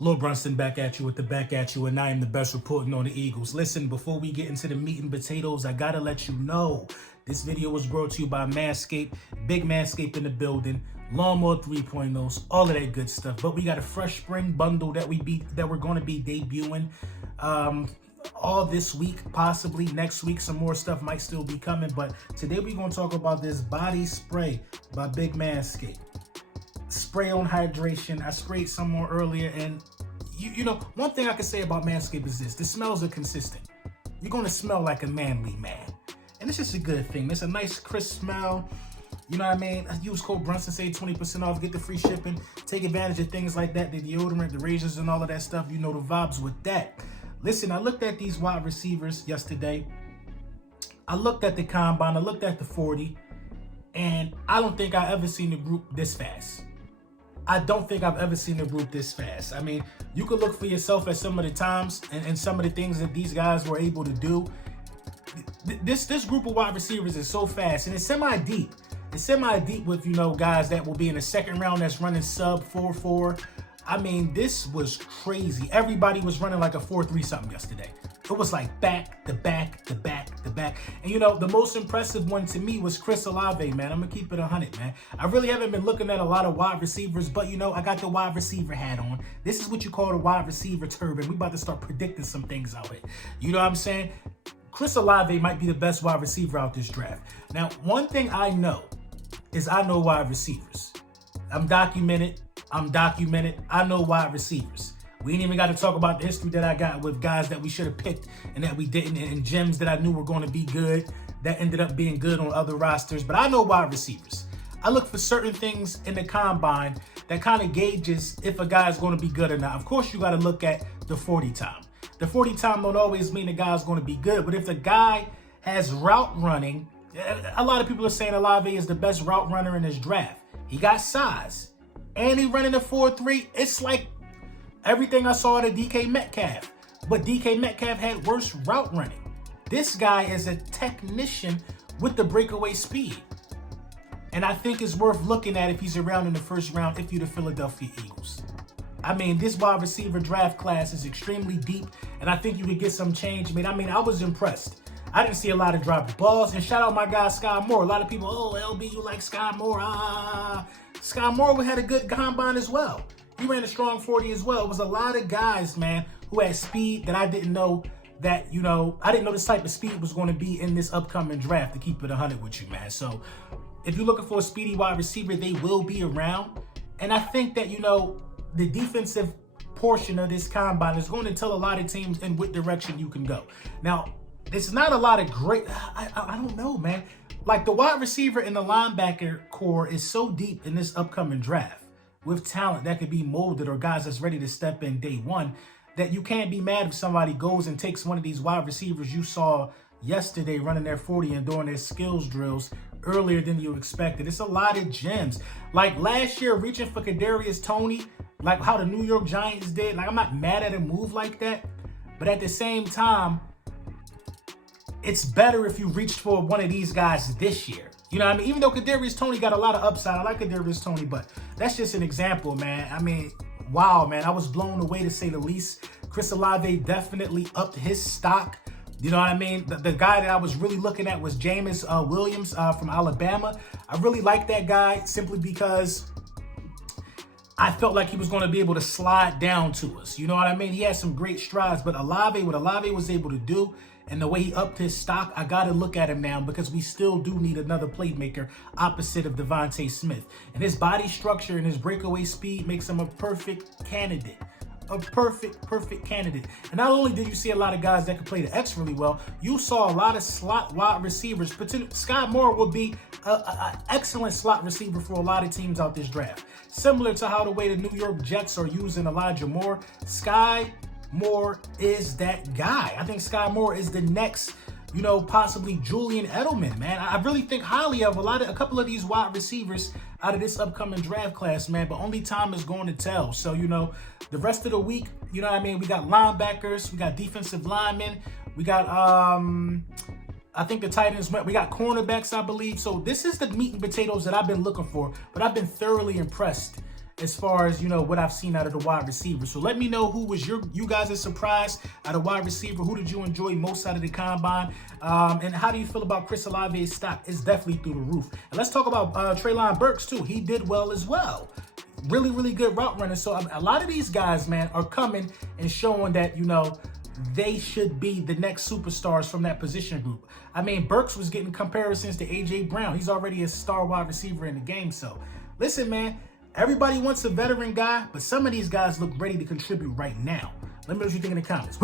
Lil Brunson back at you with the back at you, and I am the best reporting on the Eagles. Listen, before we get into the meat and potatoes, I gotta let you know this video was brought to you by Manscaped, Big Manscaped in the building, Lawnmower 3.0s, all of that good stuff. But we got a fresh spring bundle that we're gonna be debuting all this week, possibly next week. Some more stuff might still be coming, but today we're gonna talk about this body spray by Big Manscaped. Spray on hydration. I sprayed some more earlier, and you know, one thing I can say about Manscaped is this: the smells are consistent. You're gonna smell like a manly man, and it's just a good thing. It's a nice crisp smell. You know what I mean? Use code Brunson, save 20% off, get the free shipping. Take advantage of things like that, the deodorant, the razors, and all of that stuff. You know the vibes with that. Listen, I looked at these wide receivers yesterday. I looked at the combine. I looked at the 40, and I don't think I ever seen a group this fast. I don't think I've ever seen a group this fast. I mean, you could look for yourself at some of the times and some of the things that these guys were able to do. This group of wide receivers is so fast, and it's semi-deep. It's semi-deep with, you know, guys that will be in the second round that's running sub 4.4. I mean, this was crazy. Everybody was running like a 4.3 something yesterday. It was like back to back to back to back. And you know, the most impressive one to me was Chris Olave, man. I'm gonna keep it 100, man. I really haven't been looking at a lot of wide receivers, but you know, I got the wide receiver hat on. This is what you call a wide receiver turban. We about to start predicting some things out here. You know what I'm saying? Chris Olave might be the best wide receiver out this draft. Now, one thing I know is I know wide receivers. I'm documented. I know wide receivers. We ain't even got to talk about the history that I got with guys that we should have picked and that we didn't, and gems that I knew were going to be good that ended up being good on other rosters. But I know wide receivers. I look for certain things in the combine that kind of gauges if a guy is going to be good or not. Of course, you got to look at the 40 time. The 40 time don't always mean the guy's going to be good, but if the guy has route running, a lot of people are saying Olave is the best route runner in this draft. He got size, and he running a 4.3. It's like everything I saw at DK Metcalf, but DK Metcalf had worse route running. This guy is a technician with the breakaway speed, and I think it's worth looking at if he's around in the first round if you're the Philadelphia Eagles. I mean, this wide receiver draft class is extremely deep, and I think you could get some change. I mean, I was impressed. I didn't see a lot of dropped balls, and shout out my guy Sky Moore. A lot of people, oh, LB, you like Sky Moore. Sky Moore had a good combine as well. He ran a strong 40 as well. It was a lot of guys, man, who had speed that I didn't know that, you know, I didn't know this type of speed was going to be in this upcoming draft, to keep it 100 with you, man. So if you're looking for a speedy wide receiver, they will be around. And I think that, you know, the defensive portion of this combine is going to tell a lot of teams in what direction you can go. Now, it's not a lot of great, I don't know, man. Like the wide receiver and the linebacker core is so deep in this upcoming draft with talent that could be molded or guys that's ready to step in day one, that you can't be mad if somebody goes and takes one of these wide receivers you saw yesterday running their 40 and doing their skills drills earlier than you expected. It's a lot of gems. Like last year, reaching for Kadarius Toney, like how the New York Giants did. Like, I'm not mad at a move like that, but at the same time, it's better if you reached for one of these guys this year. You know what I mean? Even though Kadarius Toney got a lot of upside, I like Kadarius Toney, but that's just an example, man. I mean, wow, man, I was blown away to say the least. Chris Olave definitely upped his stock. You know what I mean? The guy that I was really looking at was James Williams from Alabama. I really like that guy simply because I felt like he was going to be able to slide down to us. You know what I mean? He had some great strides, but Olave, what Olave was able to do and the way he upped his stock, I got to look at him now because we still do need another playmaker opposite of Devontae Smith. And his body structure and his breakaway speed makes him a perfect candidate. A perfect candidate. And not only did you see a lot of guys that could play the X really well, you saw a lot of slot wide receivers. Sky Moore would be an excellent slot receiver for a lot of teams out this draft. Similar to how the way the New York Jets are using Elijah Moore, Sky Moore is that guy. I think Sky Moore is the next, you know, possibly Julian Edelman, man. I really think highly of a couple of these wide receivers out of this upcoming draft class, man, but only time is going to tell. So, you know, the rest of the week, you know what I mean? We got linebackers, we got defensive linemen, we got, I think the tight ends, we got cornerbacks, I believe. So this is the meat and potatoes that I've been looking for, but I've been thoroughly impressed as far as, you know, what I've seen out of the wide receiver. So let me know who was you guys' surprise out of wide receiver. Who did you enjoy most out of the combine? And how do you feel about Chris Olave's stock? It's definitely through the roof. And let's talk about Treylon Burks too. He did well as well. Really, really good route runner. So a lot of these guys, man, are coming and showing that, you know, they should be the next superstars from that position group. I mean, Burks was getting comparisons to A.J. Brown. He's already a star wide receiver in the game. So listen, man, everybody wants a veteran guy, but some of these guys look ready to contribute right now. Let me know what you think in the comments.